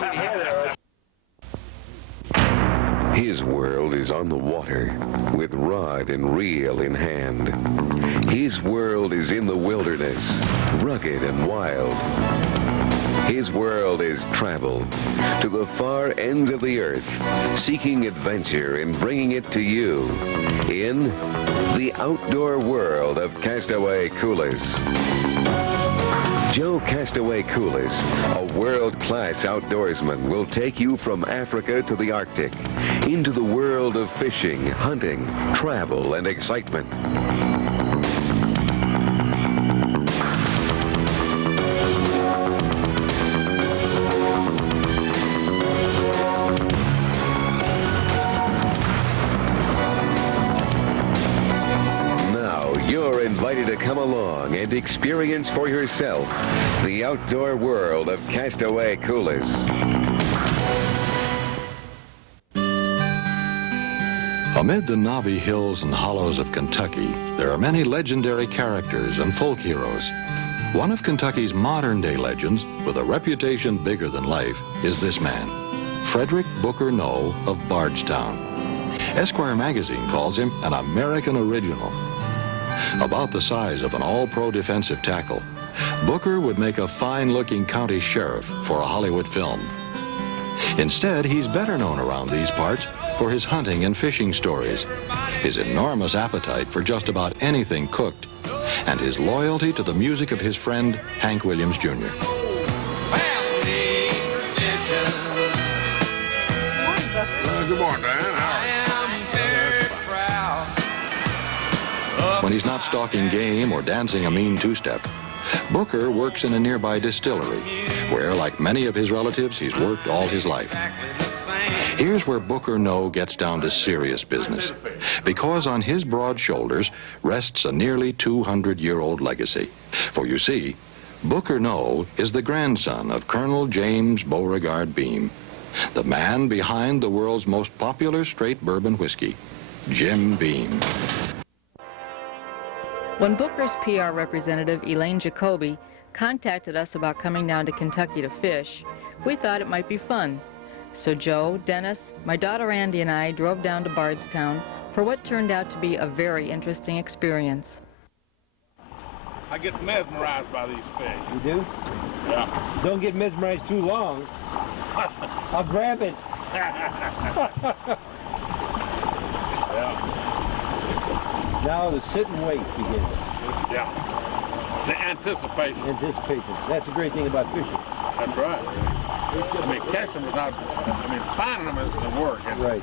thing in here. His world is on the water, with rod and reel in hand. His world is in the wilderness, rugged and wild. His world is travel to the far ends of the earth, seeking adventure and bringing it to you in the outdoor world of Castaway Kulis. Joe Castaway Kulis, a world-class outdoorsman, will take you from Africa to the Arctic, into the world of fishing, hunting, travel, and excitement. You're invited to come along and experience for yourself the outdoor world of Castaway Kulis. Amid the knobby hills and hollows of Kentucky, there are many legendary characters and folk heroes. One of Kentucky's modern-day legends, with a reputation bigger than life, is this man, Frederick Booker Noe of Bardstown. Esquire magazine calls him an American original. About the size of an all-pro defensive tackle, Booker would make a fine-looking county sheriff for a Hollywood film. Instead, he's better known around these parts for his hunting and fishing stories, his enormous appetite for just about anything cooked, and his loyalty to the music of his friend Hank Williams Jr. Good morning, Dan. How are you? When he's not stalking game or dancing a mean two-step, Booker works in a nearby distillery, where, like many of his relatives, he's worked all his life. Here's where Booker Noe gets down to serious business, because on his broad shoulders rests a nearly 200-year-old legacy. For you see, Booker Noe is the grandson of Colonel James Beauregard Beam, the man behind the world's most popular straight bourbon whiskey, Jim Beam. When Booker's PR representative, Elaine Jacoby, contacted us about coming down to Kentucky to fish, we thought it might be fun. So Joe, Dennis, my daughter Andy and I drove down to Bardstown for what turned out to be a very interesting experience. I get mesmerized by these fish. You do? Yeah. Don't get mesmerized too long. I'll grab it. Yeah. Now the sit and wait begins. Yeah. The anticipation. Anticipation. That's the great thing about fishing. That's right. I mean, catching them without, finding them is the work. Right.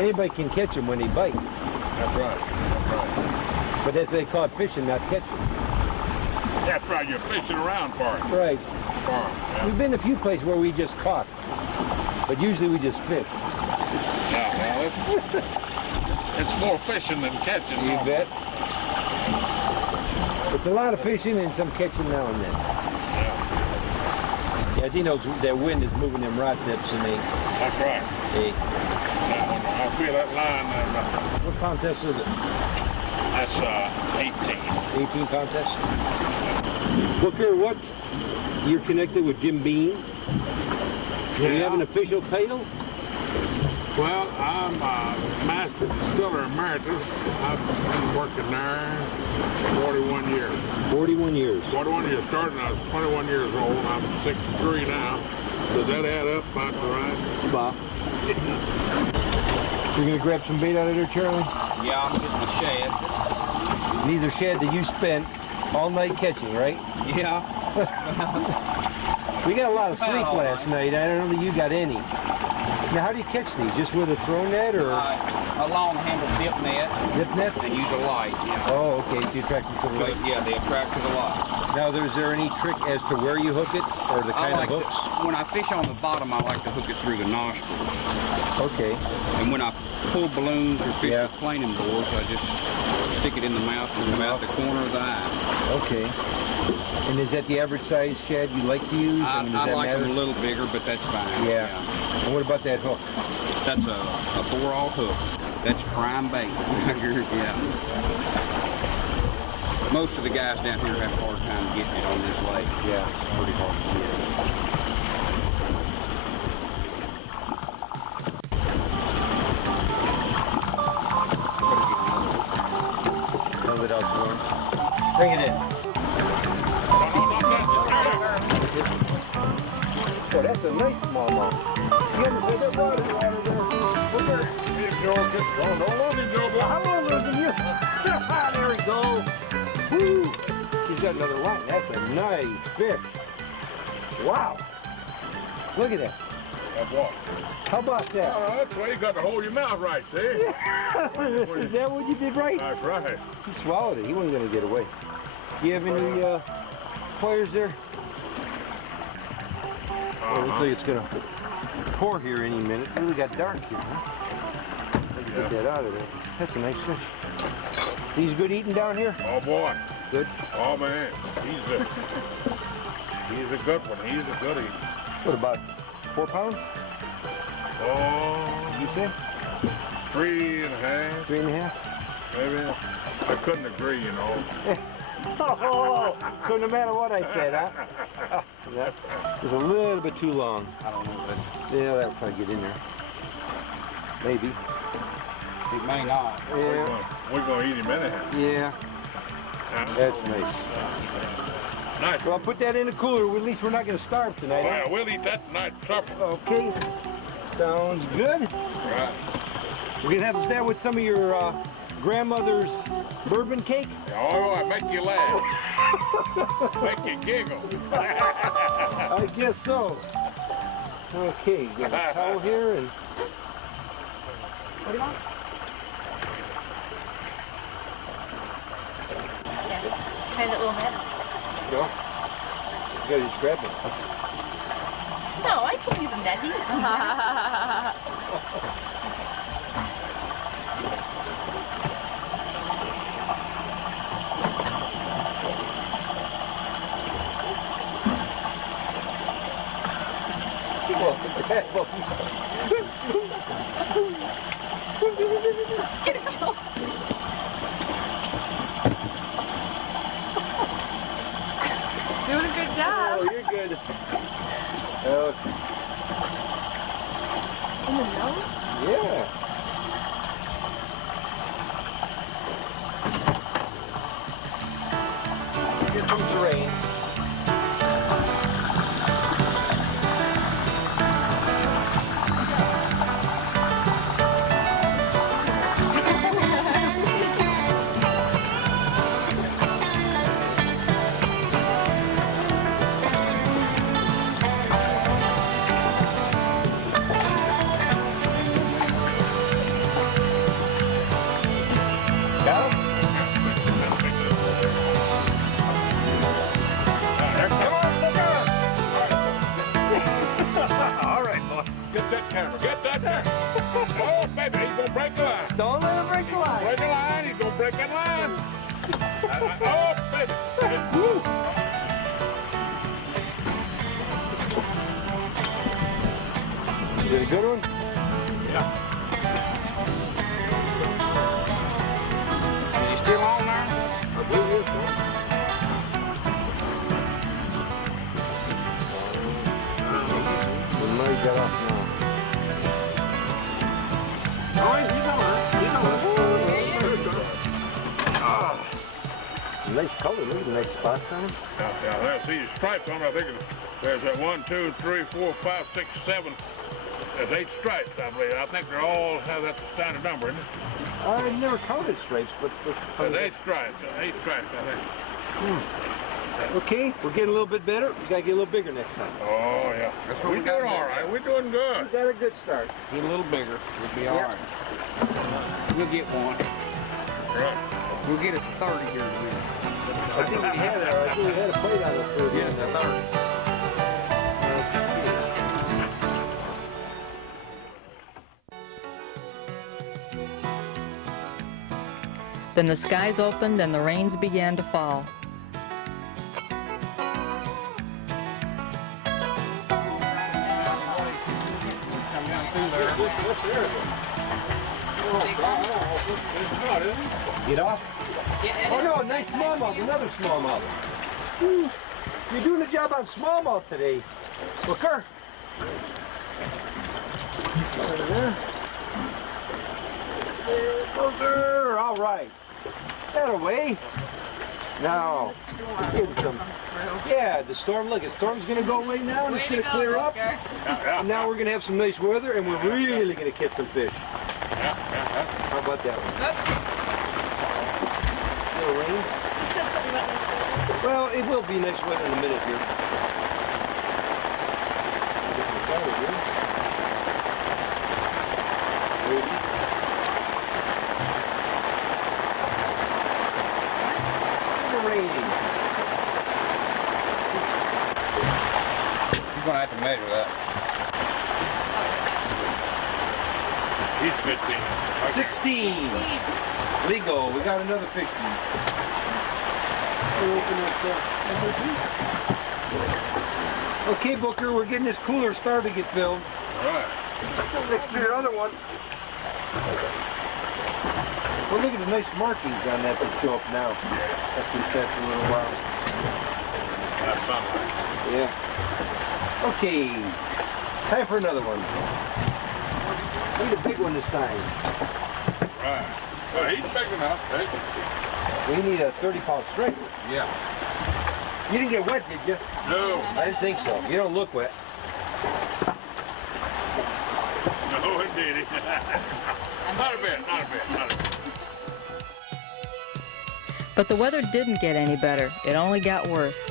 Anybody can catch them when they bite. That's right. That's right. But that's what they call it fishing, not catching. That's right. You're fishing around for it. Right. Yeah. We've been a few places where we just caught, but usually we just fish. Yeah, well, it's more fishing than catching. You bet. It's a lot of fishing and some catching now and then. Yeah. Yeah, you know, that wind is moving them rod tips and they... That's right. They... I feel that line there. What contest is it? That's 18. 18 contest? Booker, what? You're connected with Jim Beam? Do you have an official title? Well, I'm a master distiller emeritus. I've been working there 41 years. 41 years. 41 years. Starting, I was 21 years old. I'm 63 now. Does that add up about right? Bob. You're going to grab some bait out of there, Charlie? Yeah, I'm getting the shad. These are shad that you spent all night catching, right? Yeah. We got a lot of sleep last night. I don't know that you got any. Now, how do you catch these? Just with a throw net or? A long-handled dip net. Dip net? And use a light, yeah. Oh, okay. So you attract them to the light. Yeah, they attract to the light. Now, is there any trick as to where you hook it or the kind of hooks? When I fish on the bottom, I like to hook it through the nostrils. Okay. And when I pull balloons or fish with planing boards, I just stick it in the mouth and about the corner of the eye. Okay. And is that the average size shad you like to use? I like them a little bigger, but that's fine. Yeah. And what about that hook? That's a 4-aught hook. That's prime bait. Yeah. Most of the guys down here have a hard time getting it on this lake. Yeah. It's pretty hard to get. Oh, that's a nice smallmouth. You haven't said that water there. Booker. Here, Joe, get going. Don't lose him, Joe. How long losing you? There we go. Woo! He's got another line. That's a nice fish. Wow. Look at that. That's what? How about that? Oh, that's why you got to hold your mouth right, see? Is that what you did right? That's right. He swallowed it. He wasn't going to get away. Do you have any pliers there? Oh, looks like it's going to pour here any minute. It really got dark here, huh? Let's get that out of there. That's a nice fish. He's good eating down here? Oh, boy. Good. Oh, man. He's a good one. He's a goodie. What, about 4 pounds? Oh, You said? 3.5. 3.5? Maybe. I couldn't agree, you know. Oh, so no matter what I said, huh? That was a little bit too long. I don't know, but Yeah, that'll probably get in there. Maybe. it may not. Yeah. We're going to eat him anyhow. Yeah. That's nice. Nice. Well, put that in the cooler. At least we're not going to starve Oh, tonight. yeah, we'll eat that tonight supper. Okay. Sounds good. Right. We're going to have that with some of your grandmother's bourbon cake. Oh, I make you laugh. Make you giggle. I guess so. Okay, got a towel here and... What do you want? Try that little net. Go. You gotta just grab it. No, I can use a net. He can Get it, Joe. Doing a good job. Oh, you're good. Okay. In the nose? Yeah. Here comes the rain. Got him? All right, boy. Get that camera. Get that camera. Oh, baby, he's going to break the line. Don't let him break the line. Break the line. He's going to break that line. Oh, baby. Woo. You did a good one? Yeah. Is he still on there? I believe it is, man. The money got off now. Oh, he's on. Nice color. Look at the nice spots on him. Yeah, there's these stripes on it. I think there's that 1, 2, 3, 4, 5, 6, 7. There's 8 stripes, I believe. I think they all have that standard number, isn't it? I've never counted stripes, but... There's 8 stripes. 8 stripes, I think. Okay, we're getting a little bit better. We gotta get a little bigger next time. Oh, yeah. That's what We're we got doing all next. right. We're doing good. We got a good start. Get a little bigger. We'll be all right. We'll get one. Right. We'll get it to 30 here in a minute. I think we had a plate on the third. Yes, to 30. Then the skies opened and the rains began to fall. Get off? Oh no, nice smallmouth, another smallmouth. Whew. You're doing a job on smallmouth today, Booker. Over there. There, Booker, all right. That away. Now, let's get some. Yeah, the storm. Look, the storm's going to go away now, and it's going to clear up. And now we're going to have some nice weather, and we're really going to catch some fish. How about that one? Little rain. Well, it will be nice weather in a minute here. Raining. You're gonna have to measure that. He's 15. 16. Legal. We got another 15. Okay, Booker, we're getting this cooler starting to get filled. All right. Next to your other one. Well, look at the nice markings on that that show up now. That's been set for a little while. That's sunlight. Yeah. Okay. Time for another one. Need a big one this time. Right. Well, he's big enough, eh? We need a 30-pound striker. Yeah. You didn't get wet, did you? No. I didn't think so. You don't look wet. No, indeed. Not a bit, not a bit, not a bit. But the weather didn't get any better. It only got worse.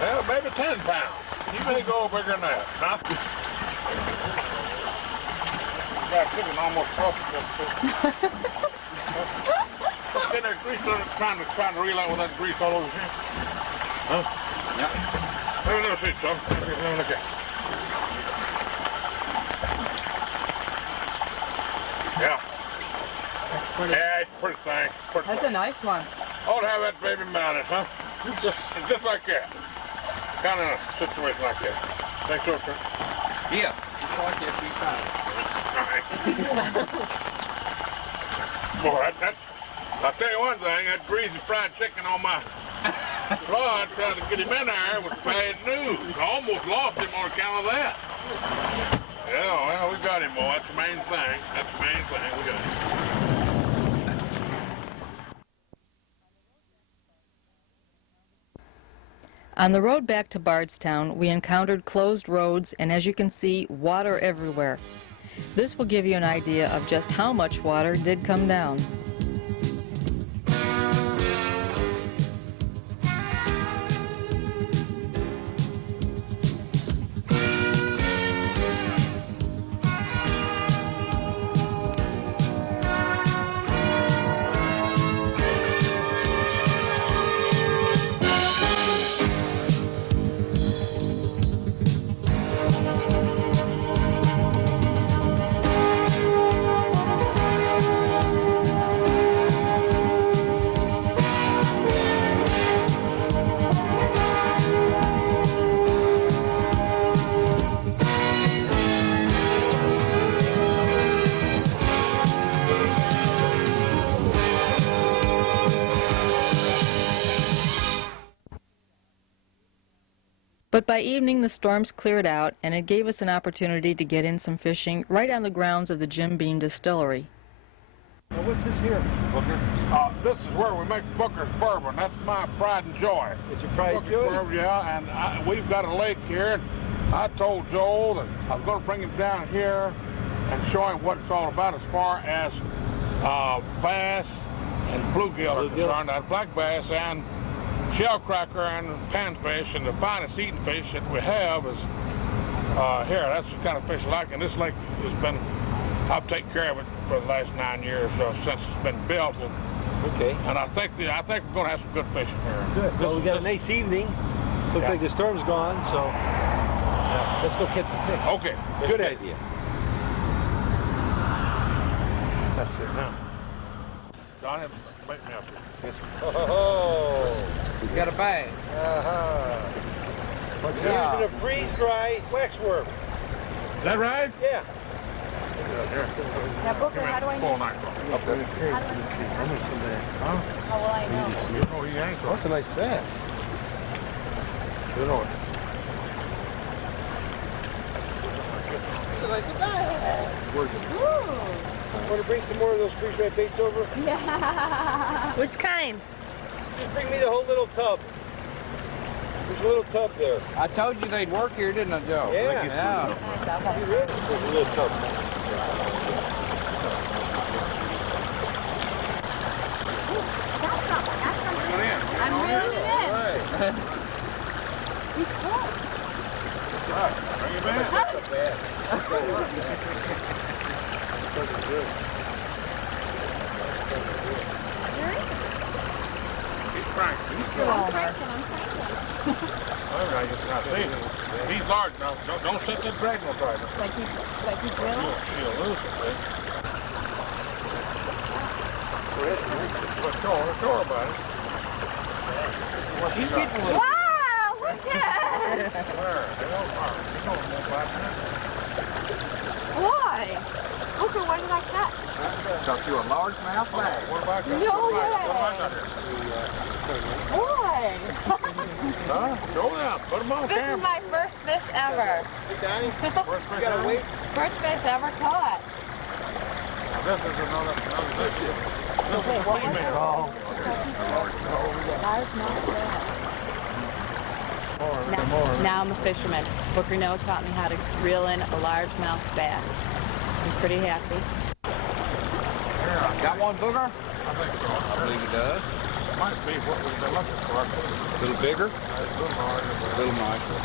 Well, maybe 10 pounds. You may go bigger than that, huh? Got chicken almost off. Get that grease on it, trying to reel out with that grease all over here. Huh? Yeah. Let me know, see, son. Let me look at it. Yeah. Yeah, it's a pretty thing. That's a nice one. Ought to have that baby mounted, huh? Just like that. Kind of a situation like that. Thanks, sir. Yeah. Just like that 3 times. Boy, I'll tell you one thing, that greasy fried chicken on my rod trying to get him in there was bad news. I almost lost him on account of that. Yeah, well, we got him, boy. That's the main thing. That's the main thing. We got him. On the road back to Bardstown, we encountered closed roads and, as you can see, water everywhere. This will give you an idea of just how much water did come down. But by evening, the storms cleared out, and it gave us an opportunity to get in some fishing right on the grounds of the Jim Beam Distillery. Now, what's this here, Booker? This is where we make Booker's bourbon. That's my pride and joy. It's your pride and joy? Bourbon, yeah, and we've got a lake here. I told Joel that I was going to bring him down here and show him what it's all about as far as bass and bluegill are concerned, that black bass and shellcracker and panfish, and the finest eating fish that we have is here. That's the kind of fish I like, and this lake has been, I've taken care of it for the last 9 years since it's been built. Okay. And I think we're going to have some good fishing here. Good. Well, we got a nice evening. Looks like the storm's gone, so let's go catch some fish. Okay. Good idea. That's it now. Don, make me up here. Yes. Oh, You got a bag. We're using a freeze-dry waxworm. Is that right? Yeah. Now, Booker, how do I know? Full night. How will I know? You know he ain't. Oh, that's a nice bass. You know it. That's a nice bass. Where's it? Want to bring some more of those freeze-dried baits over? Yeah. Which kind? Just bring me the whole little tub. There's a little tub there. I told you they'd work here, didn't I, Joe? Yeah. You ready? There's a little tub. I'm really in. He's close. Bring it back. That's a bass. He's cranking. I'm cranking. He's large now. Don't set that drag no tighter. Like he's real? She'll lose it. Let's go about it. He's getting a little. Wow, look at it. Why? Booker, what did I catch? Got you a largemouth bag. What about that? No What way. about that here? Boy. Huh? Go now. Put them on This is camera. my first fish ever. Hey, Donnie, you gotta wait. First fish ever caught. This is another fish. This is a what was it? female. Largemouth bass. Now I'm a fisherman. Booker Noe taught me how to reel in a largemouth bass. I'm pretty happy. Got one, Booger? I think so. I believe he does. Might be what we've been looking for. A little bigger? A little larger. A little nicer.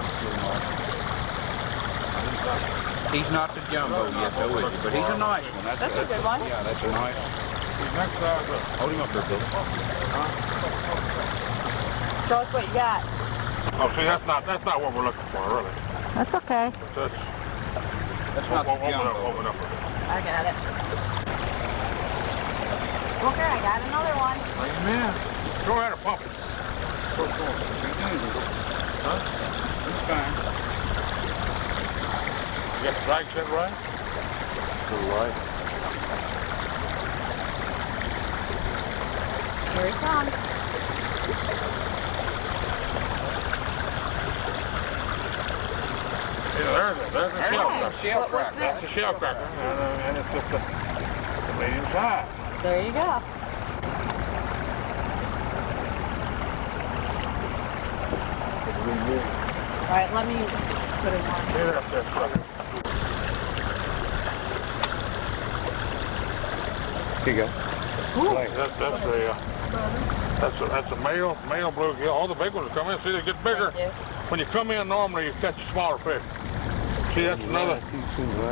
He's not the jumbo yet, though, is he? But he's a nice one. That's a good one. Yeah, that's a nice. He's next size up. Hold him up there, Bill. Show us what you got. Oh, see, that's not what we're looking for, really. That's okay. That's not the Open jumbo. up. I got it. Booker, I got another one. Bring him in. Go ahead and pump it. Huh? It's fine. You got the drag set right? A little light. Here he comes. Yeah, there's a shellcracker. What's That's a shellcracker, and it's just a medium size. There you go. All right, let me put it on. Yeah, that's it. Here you go. That's a male bluegill. All the big ones come in. See, they get bigger. Thank you. When you come in, normally you catch a smaller fish. See, that's another.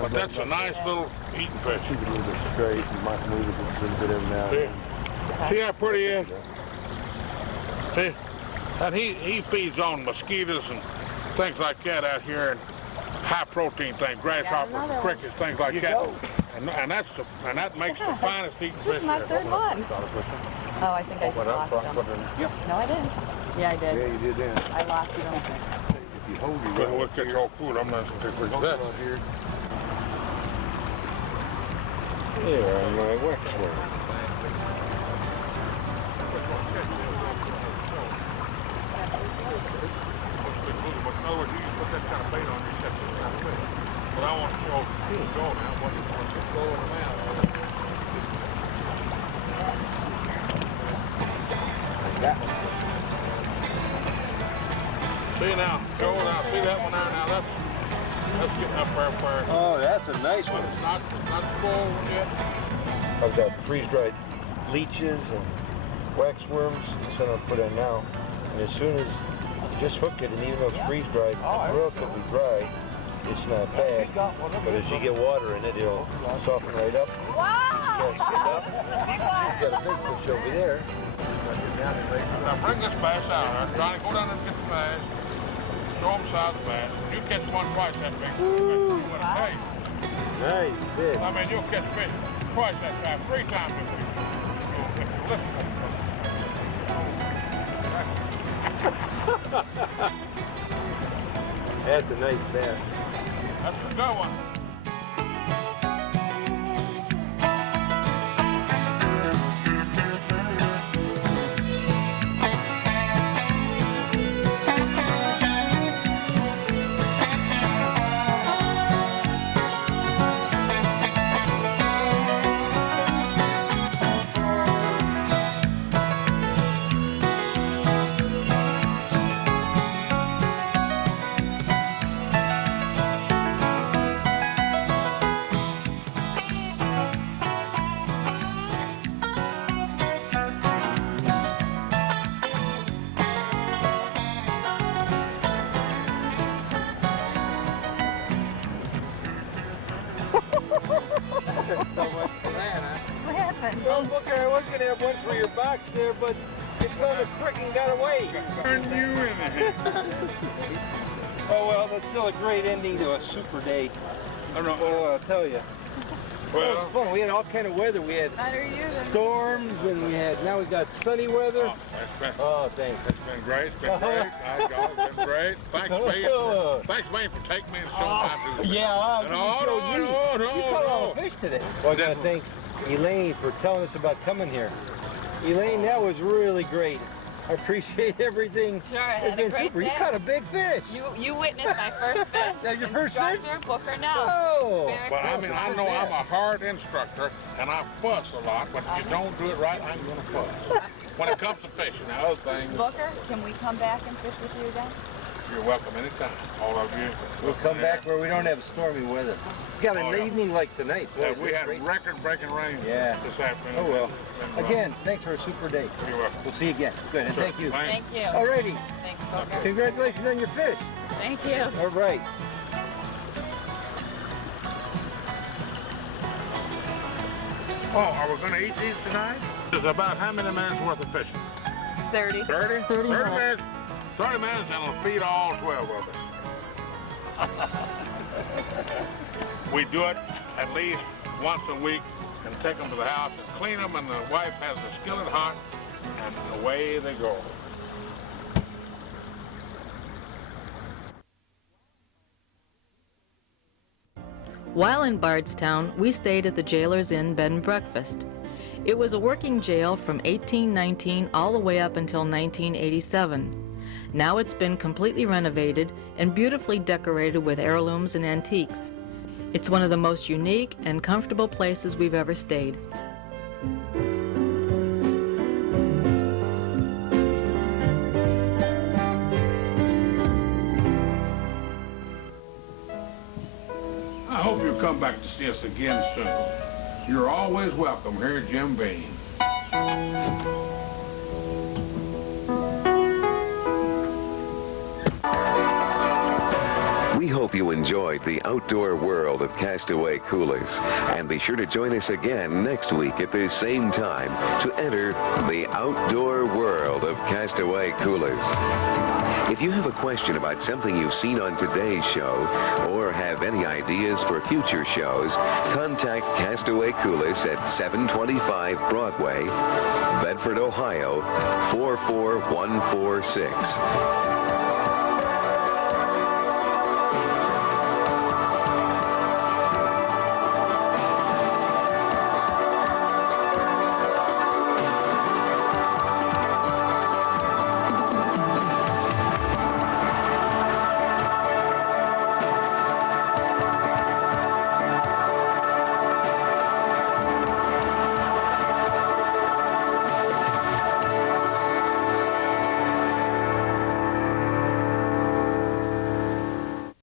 But that's a nice little eating fish. Keep it a little bit straight. You might move it a little bit every now and then. See how pretty he is? See? And he feeds on mosquitoes and things like that out here, and high protein things, grasshoppers, crickets, things like that. And that makes the finest eating This fish is my there. third one. Oh, I think I just lost them. No, I didn't. Yeah, I did. Yeah, you did then. I lost them. If you hold your But we'll catch all food. I'm not going to take that. here. There, on my waxworm. In other words, you can put that kind of bait on your set this kind of fish. But I want to throw go now. What do you want to throw them out? See now, go now. See that one there now? That's getting up there where Oh, that's a nice one. it's not full yet. I've got freeze-dried leeches and wax worms. That's what I'll put in now. And as soon as you just hook it, and even though it's freeze-dried, it's relatively dry, it's not bad. But as you get water in it, it'll soften right up. Wow! You've got a big fish over there. Now bring this bass out. Johnny, go down there and get the bass. Show them size of bass. You catch one twice that big. Hey, Nice fish. I mean, you'll catch fish twice that size, 3 times as big. If you listen to them. That's a nice bass. That's a good one. So much for that, huh? What happened? Well, Booker, I was going to have one for your box there, but it's on the crick and got away. Turn you in here. Oh, well, that's still a great ending to a super day. I don't know what I'll tell you. Well, it was fun. We had all kind of weather. We had Better you than storms, and now we got sunny weather. Oh, thanks. It's been great. It's been great. It's been great. Thanks, man, for taking me and showing my food. Yeah, No. You caught all the fish today. Well, I got to thank Elaine for telling us about coming here. Elaine, that was really great. I appreciate everything. Sure, I had It's been a great super. day. You caught a big fish. You witnessed my first fish. That's your first fish? Instructor, Booker Noe. Oh. Very But I cool. mean, I know I'm a hard instructor, and I fuss a lot, but if you don't do it right, I'm going to fuss. When it comes to fishing, now other things, Booker, can we come back and fish with you again? you're welcome anytime. All of you. We'll come back where we don't have stormy weather. We got an Oh, yeah. evening like tonight. Boy, We had great. record-breaking rain Yeah. this afternoon. Oh, well. And, Again, thanks for a super day. You're welcome. We'll see you again. Good, and Sure. thank you. Thank you. Alrighty. Thanks, Booker. Congratulations on your fish. Thank you. All right. Oh, are we going to eat these tonight? It's about how many minutes worth of fishing? 30. 30? 30 minutes. 30 minutes and it'll feed all 12 of us. We do it at least once a week and take them to the house and clean them, and the wife has the skillet hot, and away they go. While in Bardstown, we stayed at the Jailer's Inn Bed and Breakfast. It was a working jail from 1819 all the way up until 1987. Now it's been completely renovated and beautifully decorated with heirlooms and antiques. It's one of the most unique and comfortable places we've ever stayed. I hope you'll come back to see us again soon. You're always welcome here at Jim Beam. We hope you enjoyed the outdoor world of Castaway Kulis, and be sure to join us again next week at this same time to enter the outdoor world of Castaway Kulis. If you have a question about something you've seen on today's show or have any ideas for future shows, contact Castaway Kulis at 725 Broadway, Bedford, Ohio 44146.